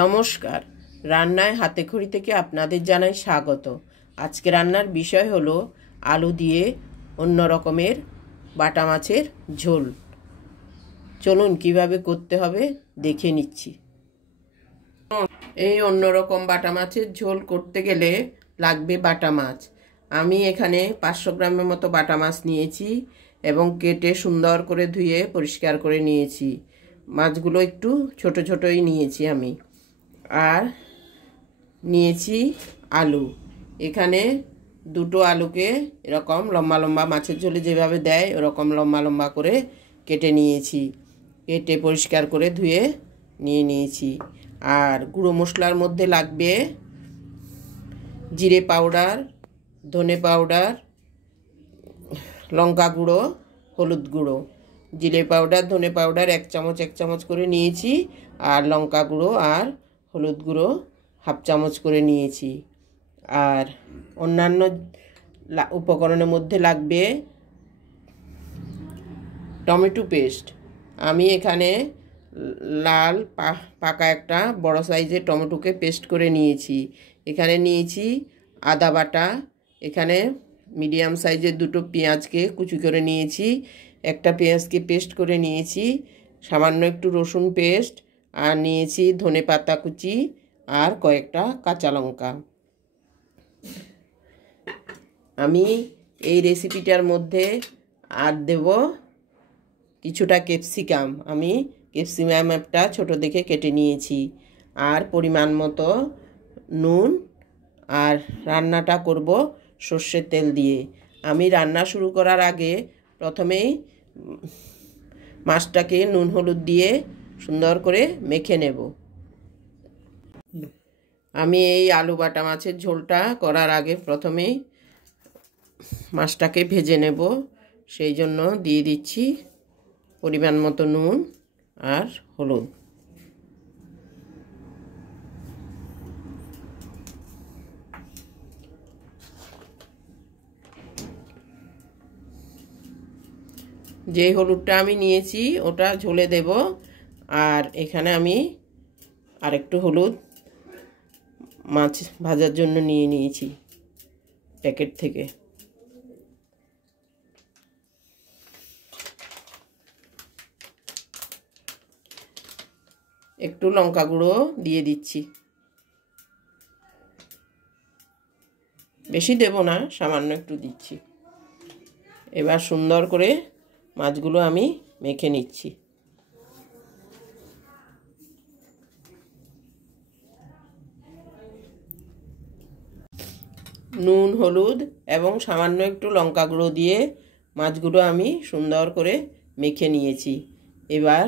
নমস্কার, রান্নায় হাতেখড়ি থেকে আপনাদের জানাই স্বাগত। আজকে রান্নার বিষয় হলো আলু দিয়ে অন্য রকমের বাটা মাছের ঝোল। চলুন কিভাবে করতে হবে দেখে নিচ্ছি। এই অন্যরকম বাটা মাছের ঝোল করতে গেলে লাগবে বাটা মাছ। আমি এখানে 500 গ্রামের মতো বাটা মাছ নিয়েছি এবং কেটে সুন্দর করে ধুয়ে পরিষ্কার করে নিয়েছি। মাছগুলো একটু ছোট ছোটই নিয়েছি আমি। আর নিয়েছি আলু। এখানে দুটো আলুকে এরকম লম্বা লম্বা মাছের ঝোলে যেভাবে দেয় ওরকম লম্বা লম্বা করে কেটে নিয়েছি। কেটে পরিষ্কার করে ধুয়ে নিয়েছি। আর গুঁড়ো মশলার মধ্যে লাগবে জিরে পাউডার, ধনে পাউডার, লঙ্কা গুঁড়ো, হলুদ গুঁড়ো। জিরে পাউডার, ধনে পাউডার এক চামচ করে নিয়েছি। আর লঙ্কা গুঁড়ো আর হলুদ গুঁড়ো হাফ চামচ করে নিয়েছি। আর অন্যান্য উপকরণের মধ্যে লাগবে টমেটো পেস্ট। আমি এখানে লাল পাকা একটা বড় সাইজের টমেটোকে পেস্ট করে নিয়েছি। এখানে নিয়েছি আদা বাটা। এখানে মিডিয়াম সাইজের দুটো পেঁয়াজকে কুচি করে নিয়েছি। একটা পেঁয়াজকে পেস্ট করে নিয়েছি। সামান্য একটু রসুন পেস্ট আর নিয়েছি ধনে পাতা কুচি আর কয়েকটা কাঁচা লঙ্কা। আমি এই রেসিপিটার মধ্যে আর দেব কিছুটা ক্যাপসিকাম। আমি ক্যাপসিকাম একটা ছোটো দেখে কেটে নিয়েছি। আর পরিমাণ মতো নুন। আর রান্নাটা করব সর্ষের তেল দিয়ে। আমি রান্না শুরু করার আগে প্রথমেই মাছটাকে নুন হলুদ দিয়ে সুন্দর করে মেখে নেব। আমি এই আলু বাটা মাছের ঝোলটা করার আগে প্রথমেই মাছটাকে ভেজে নেব। সেই জন্য দিয়ে দিচ্ছি পরিমাণ মতো নুন আর হলুদ। যে হলুদটা আমি নিয়েছি ওটা ঝোলে দেব। আর এখানে আমি আরেকটু হলুদ মাছ ভাজার জন্য নিয়ে নিয়েছি প্যাকেট থেকে। একটু লঙ্কা গুঁড়ো দিয়ে দিচ্ছি। বেশি দেব না, সামান্য একটু দিচ্ছি। এবার সুন্দর করে মাছগুলো আমি মেখে নিচ্ছি। নুন হলুদ এবং সামান্য একটু লঙ্কা গুঁড়ো দিয়ে মাছগুলো আমি সুন্দর করে মেখে নিয়েছি। এবার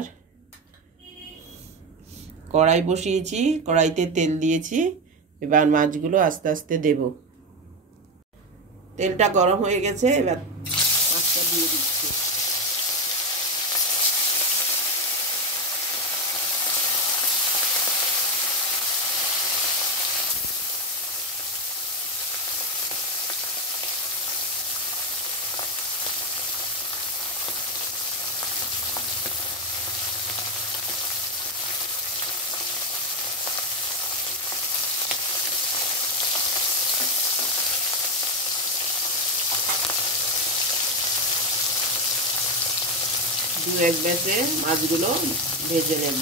কড়াই বসিয়েছি, কড়াইতে তেল দিয়েছি। এবার মাছগুলো আস্তে আস্তে দেব। তেলটা গরম হয়ে গেছে, এবার মাছটা দিয়ে দিচ্ছি। দু এক ব্যাচে মাছগুলো ভেজে নেব।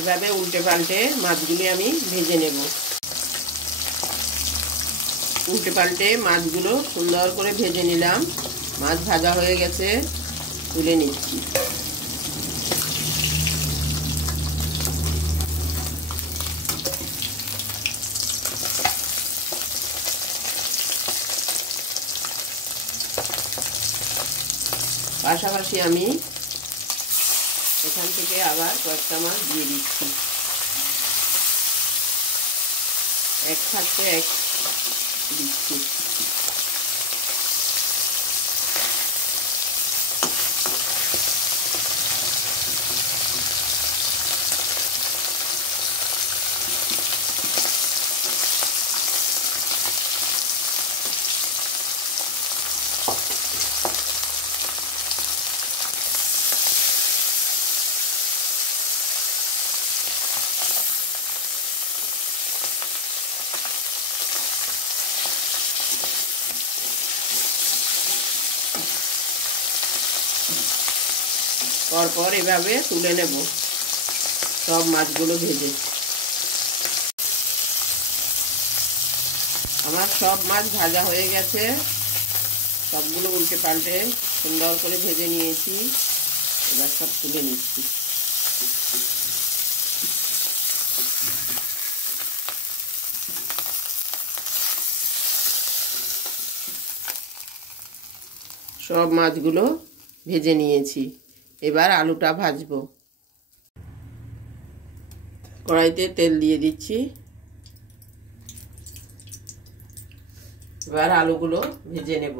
এভাবে উল্টে পাল্টে মাছগুলি আমি ভেজে নেব। উল্টে পাল্টে মাছগুলো সুন্দর করে ভেজে নিলাম। মাছ ভাজা হয়ে গেছে, তুলে নিচ্ছি। পাশাপাশি আমি এখান থেকে আবার কয়েকটা মাছ দিয়ে দিচ্ছি। এক থাকতে এক দিচ্ছি। পরপর এভাবে তুলে নেব সব মাছগুলো ভেজে। আমার সব মাছ ভাজা হয়ে গেছে, সবগুলো উল্টে পাল্টে সুন্দর করে ভেজে নিয়েছি। এবার সব তুলে নিচ্ছি। সব মাছগুলো ভেজে নিয়েছি, এবার আলুটা ভাজবো। কড়াইতে তেল দিয়ে দিচ্ছি, এবার আলুগুলো ভেজে নেব।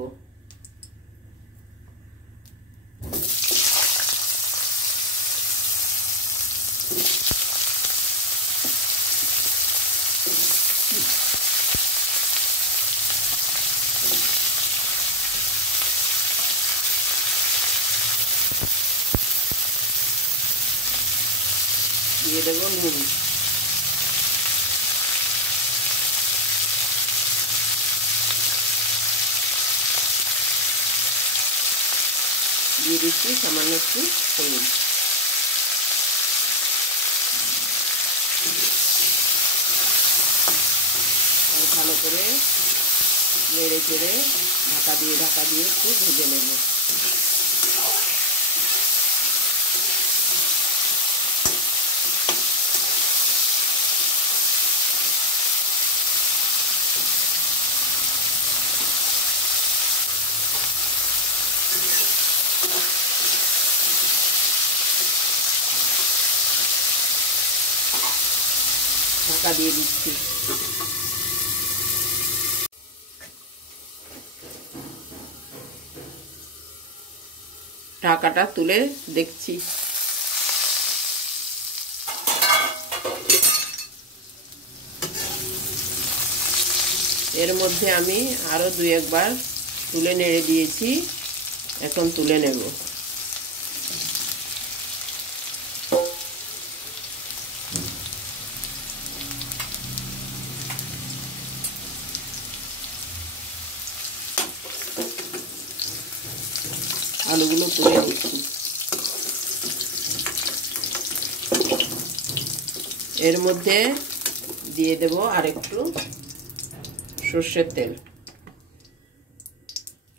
দিয়ে দেবো নুন, দিয়ে দিচ্ছি সামান্য একটু হলুদ। আর ভালো করে নেড়ে চেড়ে ঢাকা দিয়ে একটু ভেজে নেব। ঢাকা দিয়ে দিচ্ছি। ঢাকাটা তুলে দেখছি, এর মধ্যে আমি আরো 2-1 বার তুলে নেড়ে দিয়েছি। এখন তুলে নেব। আলুগুলো তুলে দিচ্ছি। এর মধ্যে দিয়ে দেব আরেকটু সর্ষের তেল।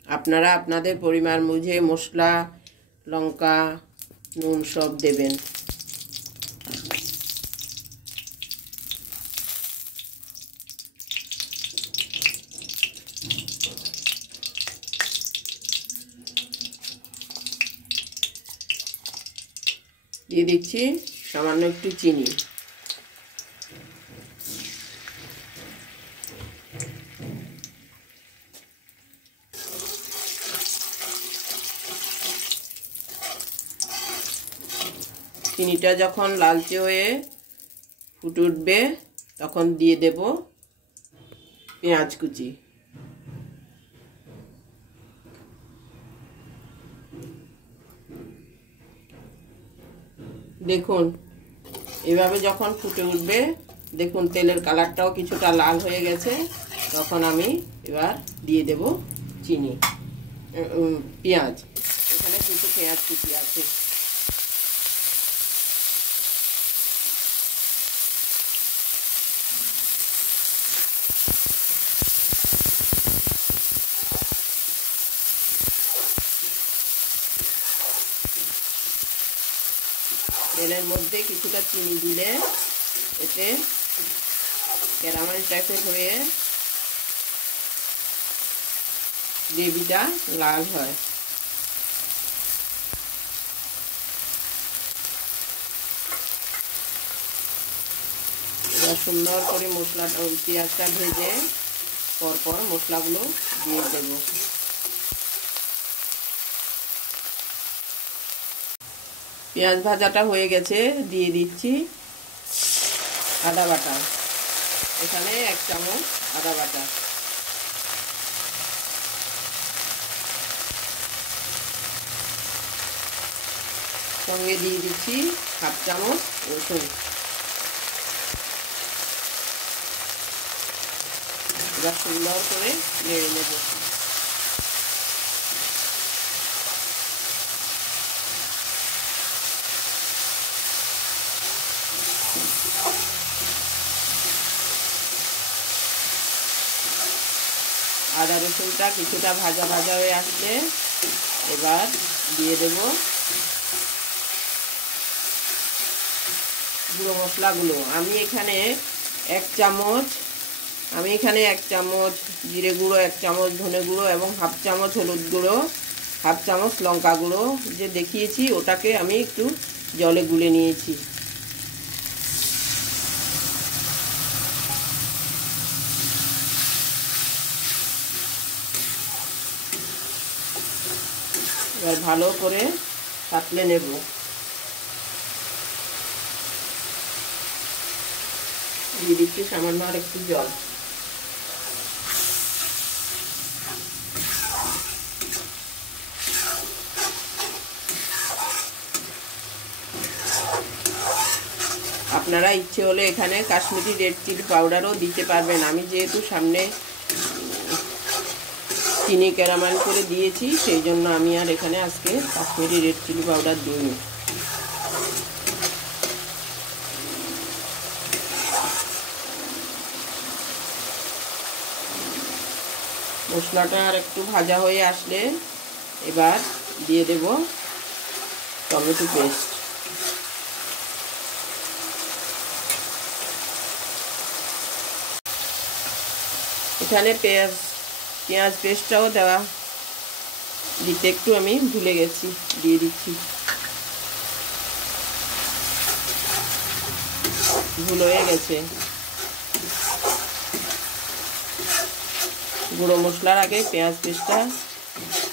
আপনারা আপনাদের পরিমাণ বুঝে মশলা, লঙ্কা, নুন সব দেবেন। দিয়ে দিচ্ছি সামান্য একটু চিনি। চিনিটা যখন লালচে হয়ে ফুটে উঠবে তখন দিয়ে দেব পেঁয়াজ কুচি। দেখুন এভাবে যখন ফুটে উঠবে, দেখুন তেলের কালারটাও কিছুটা লাল হয়ে গেছে, তখন আমি এবার দিয়ে দেব চিনি, পেঁয়াজ। এখানে 2টো পেঁয়াজ কুচি আছে। তেলের মধ্যে কিছুটা চিনি দিলে এতে ক্যারামেল টাইপের হয়ে গ্রেভিটা লাল হয়। এবার এবার সুন্দর করে মশলাটা পেঁয়াজটা ভেজে পরপর মশলাগুলো দিয়ে দেব। পেঁয়াজ ভাজাটা হয়ে গেছে, দিয়ে দিচ্ছি আদা বাটা। এখানে 1 চামচ আদা বাটা, সঙ্গে দিয়ে দিচ্ছি 1/2 চামচ রসুন। এবার সুন্দর করে নেড়ে নেব। আদা রসুনটা কিছুটা ভাজা ভাজা হয়ে আসলে এবার দিয়ে দেব গুঁড়ো মশলাগুলো। আমি এখানে 1 চামচ জিরে গুঁড়ো, 1 চামচ ধনে গুঁড়ো এবং 1/2 চামচ হলুদ গুঁড়ো, 1/2 চামচ লঙ্কা গুঁড়ো যে দেখিয়েছি ওটাকে আমি একটু জলে গুলে নিয়েছি। এবার ভালো করে সাঁতলে নেব। দিয়ে দিচ্ছি সামান্য আর একটু জল। আপনারা ইচ্ছে হলে এখানে কাশ্মীরি রেড চিলি পাউডারও দিতে পারবেন। আমি যেহেতু সামনে চিনি ক্যারামেল করে দিয়েছি সেই জন্য আমি আর এখানে আজকে কাশ্মীরি রেড চিলি পাউডার দিইনি। মশলাটা আর একটু ভাজা হয়ে আসলে এবার দিয়ে দেব টমেটো পেস্ট। এখানে পেঁয়াজ পেস্টটাও দিতে একটু আমি ভুলে গেছি, দিয়ে দিচ্ছি। ভুল হয়ে গেছে। গুঁড়ো মশলার আগে পেঁয়াজ পেস্টটা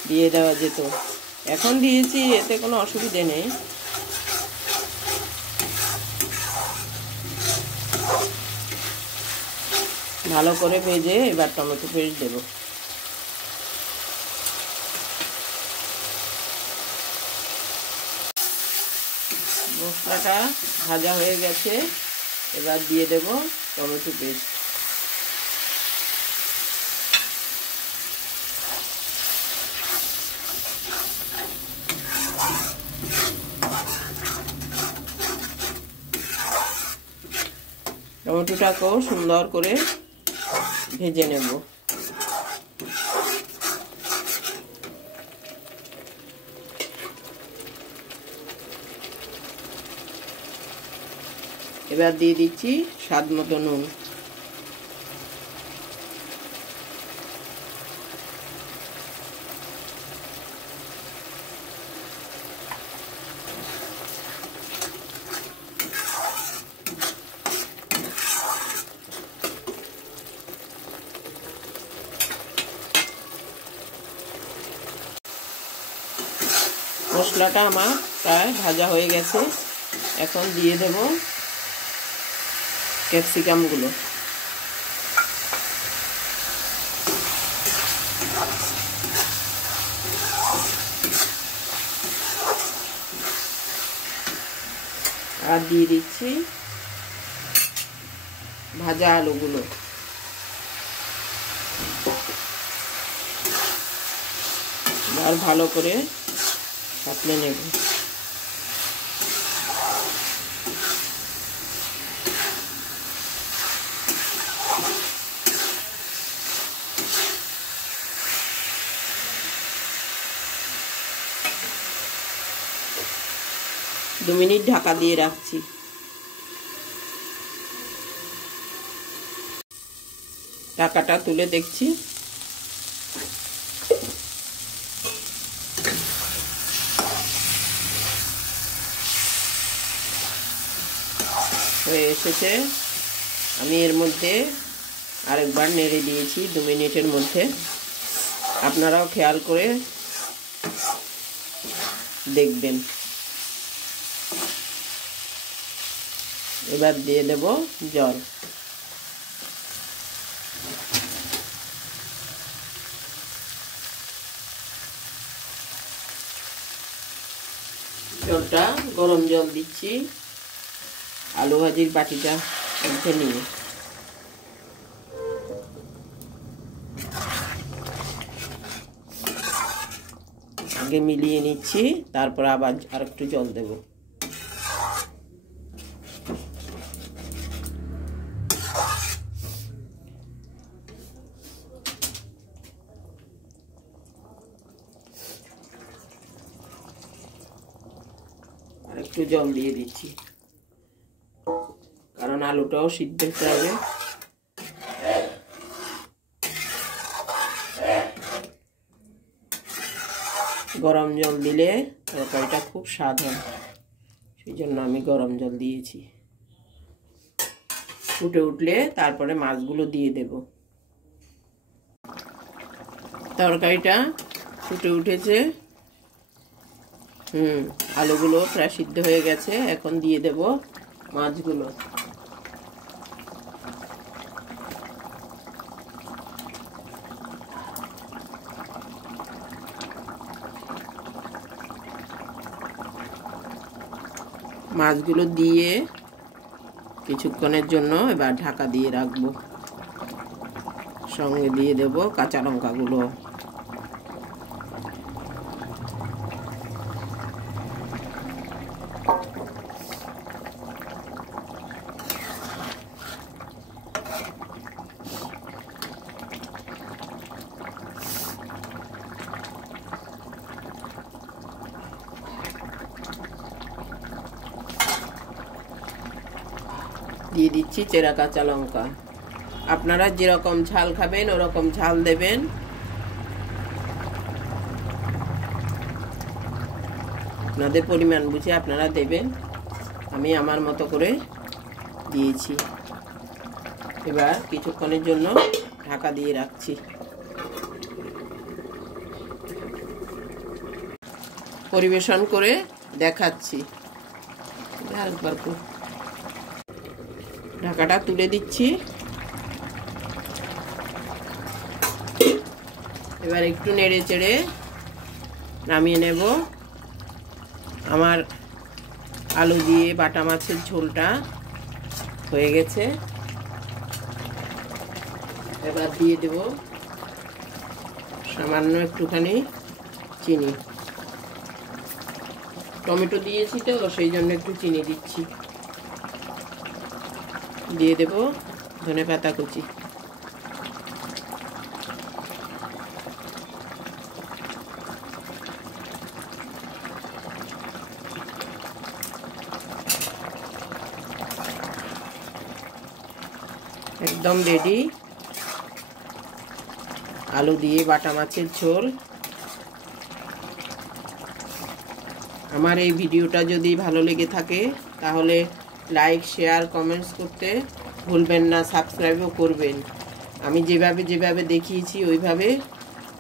দিয়ে দেওয়া যেত, এখন দিয়েছি, এতে কোনো অসুবিধে নেই। ভালো করে ভেজে এবার টমেটো পেস্ট দেব। মশলাটা ভাজা হয়ে গেছে, এবার দিয়ে দেব টমেটো পেস্ট। টমেটোটাকেও সুন্দর করে ভেজে নেব। এবার দিয়ে দিচ্ছি স্বাদ মতো নুন। মশলাটা আমার প্রায় ভাজা হয়ে গেছে, এখন দিয়ে দেব ক্যাপসিকামগুলো। আর দিয়ে দিচ্ছি ভাজা আলুগুলো। আর ভালো করে সাঁতলে নেব। দু মিনিট ঢাকা দিয়ে রাখছি। ঢাকাটা তুলে দেখছি, হয়ে এসেছে। আমি এর মধ্যে আরেকবার নেড়ে দিয়েছি 2 মিনিটের মধ্যে। আপনারাও খেয়াল করে দেখবেন। এবার দিয়ে দেব জল। জলটা গরম জল দিচ্ছি আলু ভাজির বাটিটা মধ্যে নিয়ে। আগে মিলিয়ে নিচ্ছি, তারপর আবার আরেকটু জল দেব। আরেকটু জল দিয়ে দিচ্ছি, কারণ আলুটাও সিদ্ধ হতে হবে। গরম জল দিলে তরকারিটা খুব স্বাদ হয়, সেই জন্য আমি গরম জল দিয়েছি। ফুটে উঠলে তারপরে মাছগুলো দিয়ে দেব। তরকারিটা ফুটে উঠেছে, আলুগুলো প্রায় সিদ্ধ হয়ে গেছে। এখন দিয়ে দেব মাছগুলো। মাছগুলো দিয়ে কিছুক্ষণের জন্য এবার ঢাকা দিয়ে রাখবো। সঙ্গে দিয়ে দেব কাঁচা লঙ্কাগুলো। দিয়ে দিচ্ছি চেরা কাঁচা লঙ্কা। আপনারা যেরকম ঝাল খাবেন ওরকম ঝাল দেবেন। আপনাদের পরিমাণ বুঝে আপনারা দেবেন। আমি আমার মতো করে দিয়েছি। এবার কিছুক্ষণের জন্য ঢাকা দিয়ে রাখছি। পরিবেশন করে দেখাচ্ছি। ঢাকাটা তুলে দিচ্ছি। এবার একটু নেড়ে চেড়ে নামিয়ে নেব। আমার আলু দিয়ে বাটা মাছের ঝোলটা হয়ে গেছে। এবার দিয়ে দেব সামান্য একটুখানি চিনি। টমেটো দিয়েছি তো, সেই জন্য একটু চিনি দিচ্ছি। দিয়ে দেব ধনেপাতা কুচি। একদম রেডি আলু দিয়ে বাটা মাছের ঝোল। আমার এই ভিডিওটা যদি ভালো লেগে থাকে তাহলে লাইক, শেয়ার, কমেন্টস করতে ভুলবেন না। সাবস্ক্রাইবও করবেন। আমি যেভাবে দেখিয়েছি ওইভাবে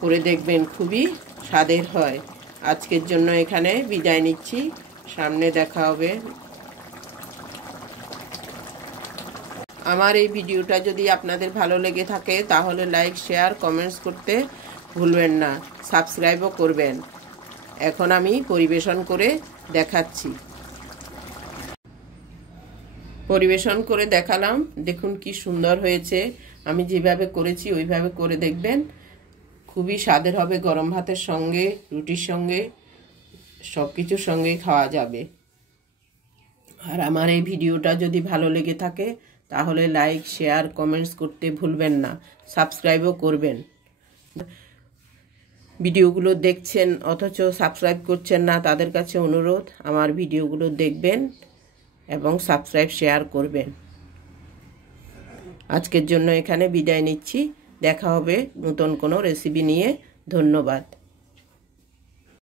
করে দেখবেন, খুবই স্বাদের হয়। আজকের জন্য এখানে বিদায় নিচ্ছি। সামনে দেখা হবে। আমার এই ভিডিওটা যদি আপনাদের ভালো লেগে থাকে তাহলে লাইক, শেয়ার, কমেন্টস করতে ভুলবেন না। সাবস্ক্রাইবও করবেন। এখন আমি পরিবেশন করে দেখাচ্ছি। পরিবেশন করে দেখালাম। দেখুন কি সুন্দর হয়েছে। আমি যেভাবে করেছি ওইভাবে করে দেখবেন, খুবই স্বাদের হবে। গরম ভাতের সঙ্গে, রুটির সঙ্গে, সব কিছুর সঙ্গেই খাওয়া যাবে। আর আমার এই ভিডিওটা যদি ভালো লেগে থাকে তাহলে লাইক, শেয়ার, কমেন্টস করতে ভুলবেন না। সাবস্ক্রাইবও করবেন। ভিডিওগুলো দেখছেন অথচ সাবস্ক্রাইব করছেন না, তাদের কাছে অনুরোধ আমার ভিডিওগুলো দেখবেন এবং সাবস্ক্রাইব, শেয়ার করবেন। আজকের জন্য এখানে বিদায় নিচ্ছি। দেখা হবে নতুন কোনো রেসিপি নিয়ে। ধন্যবাদ।